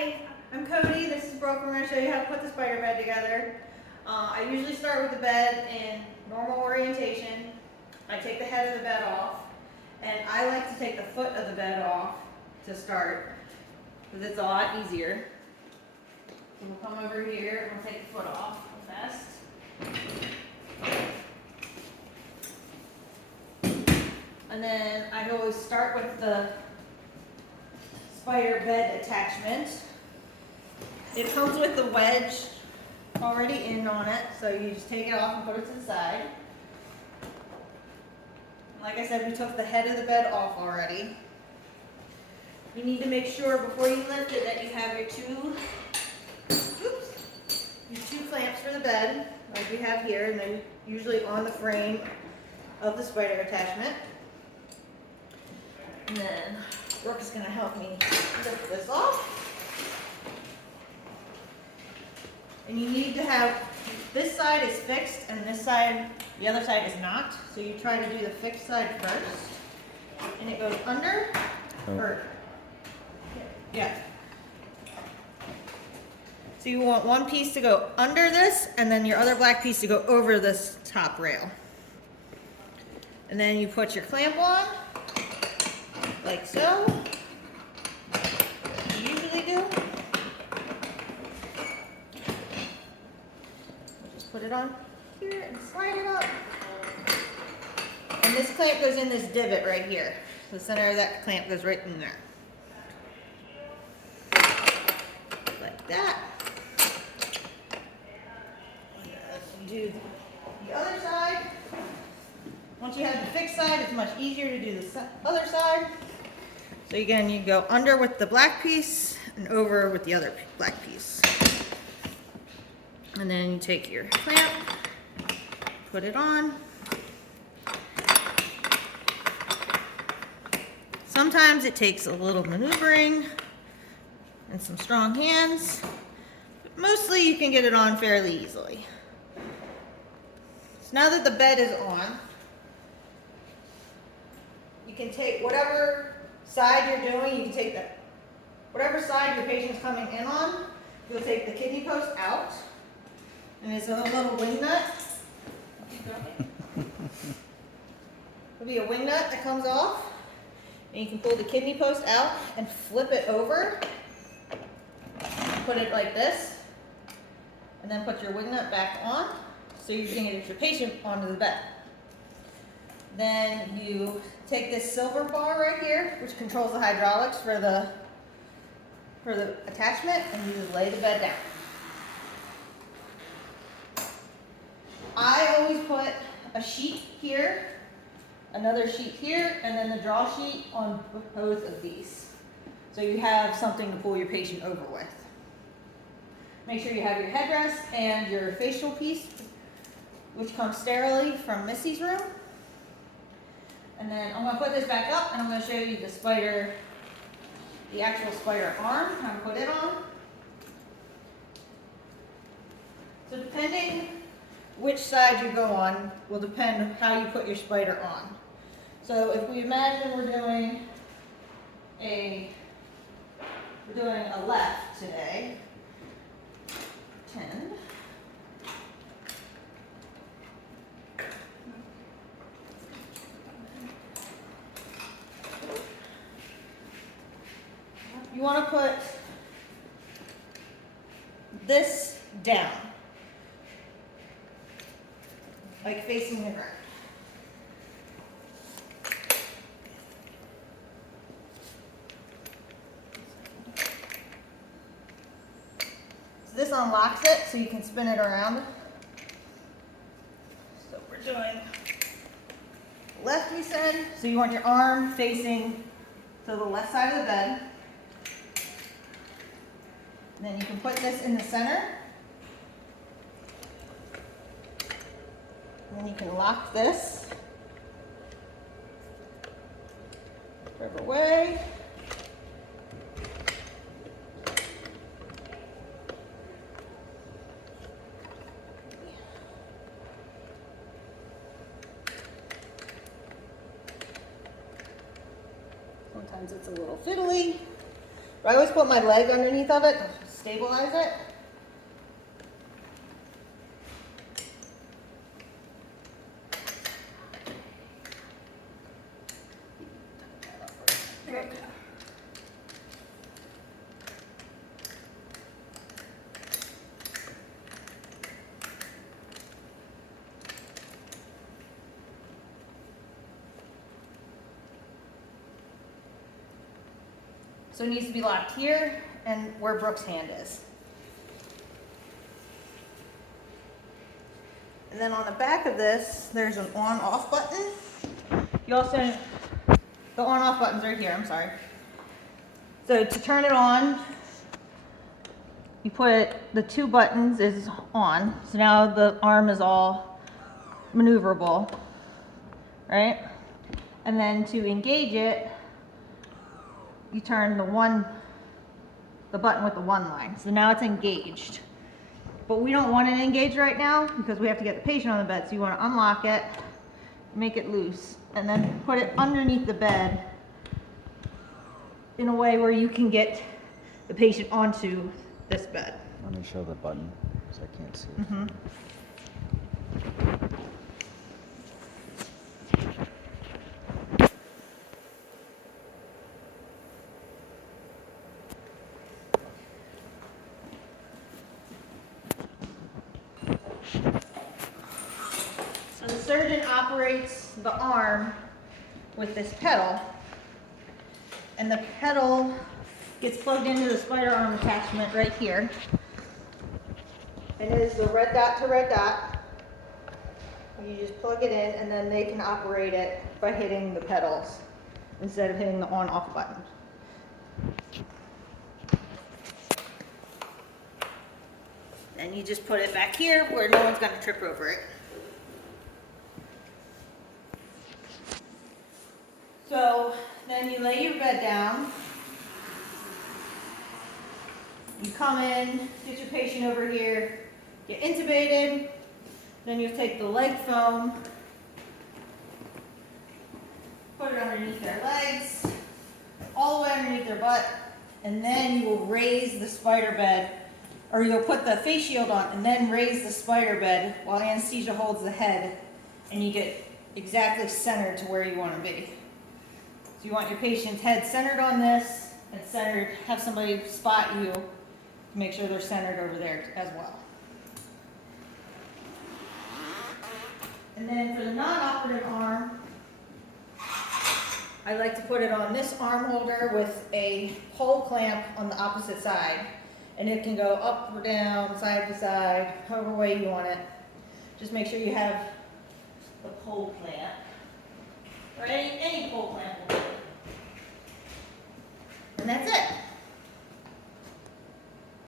Hi, I'm Cody. This is Brooke. We're going to show you how to put the spider bed together. I usually start with the bed in normal orientation. I take the head of the bed off, and I like to take the foot of the bed off to start because it's a lot easier. So we'll come over here and we'll take the foot off real fast. And then I always start with the spider bed attachment. It comes with the wedge already in on it, so you just take it off and put it to the side. Like I said, we took the head of the bed off already. You need to make sure before you lift it that you have your two clamps for the bed, like we have here, and they're usually on the frame of the spider attachment. And then Brooke is going to help me lift this off. And you need to have, this side is fixed and this side, the other side is not. So you try to do the fixed side first. And it goes under, or, yeah. So you want one piece to go under this and then your other black piece to go over this top rail. And then you put your clamp on, like so. You usually do. Put it on here and slide it up. And this clamp goes in this divot right here. The center of that clamp goes right in there. Like that. And do the other side. Once you have the fixed side, it's much easier to do the other side. So again, you go under with the black piece and over with the other black piece. And then you take your clamp, put it on. Sometimes it takes a little maneuvering and some strong hands, but mostly you can get it on fairly easily. So now that the bed is on, you can take whatever side you're doing, you can take whatever side your patient's coming in on, you'll take the kidney post out. And it's a little wing nut. There'll be a wing nut that comes off. And you can pull the kidney post out and flip it over. Put it like this. And then put your wing nut back on. So you're going to get your patient onto the bed. Then you take this silver bar right here, which controls the hydraulics for the attachment, and you just lay the bed down. I always put a sheet here, another sheet here, and then the draw sheet on both of these. So you have something to pull your patient over with. Make sure you have your headrest and your facial piece, which comes sterilely from Missy's room. And then I'm going to put this back up and I'm going to show you the actual spider arm, how to put it on. So depending which side you go on will depend how you put your spider on. So if we imagine we're doing a left today, 10. You want to put this down, like facing the ground. So this unlocks it so you can spin it around. So we're doing left, we said. So you want your arm facing to the left side of the bed. And then you can put this in the center. And then you can lock this. Whichever way. Sometimes it's a little fiddly, I always put my leg underneath of it to stabilize it. Okay. So it needs to be locked here and where Brooke's hand is. And then on the back of this, there's an on-off button. You also, the on-off button's right here, I'm sorry. So to turn it on, you put the 2 buttons is on. So now the arm is all maneuverable, right? And then to engage it, you turn the button with the 1 line. So now it's engaged. But we don't want it engaged right now because we have to get the patient on the bed. So you want to unlock it, make it loose, and then put it underneath the bed in a way where you can get the patient onto this bed. Let me show the button because I can't see it. Mm-hmm. So the surgeon operates the arm with this pedal, and the pedal gets plugged into the spider arm attachment right here. And it is the red dot to red dot. You just plug it in, and then they can operate it by hitting the pedals instead of hitting the on-off button. And you just put it back here where no one's going to trip over it. So then you lay your bed down. You come in, get your patient over here, get intubated. Then you take the leg foam, put it underneath their legs, all the way underneath their butt, and then you will raise the spider bed, or you'll put the face shield on and then raise the spider bed while anesthesia holds the head, and you get exactly centered to where you want to be. So you want your patient's head centered on this and centered, have somebody spot you to make sure they're centered over there as well. And then for the non-operative arm, I like to put it on this arm holder with a pole clamp on the opposite side. And it can go up or down, side to side, however way you want it. Just make sure you have the pole clamp. Or any pole clamp will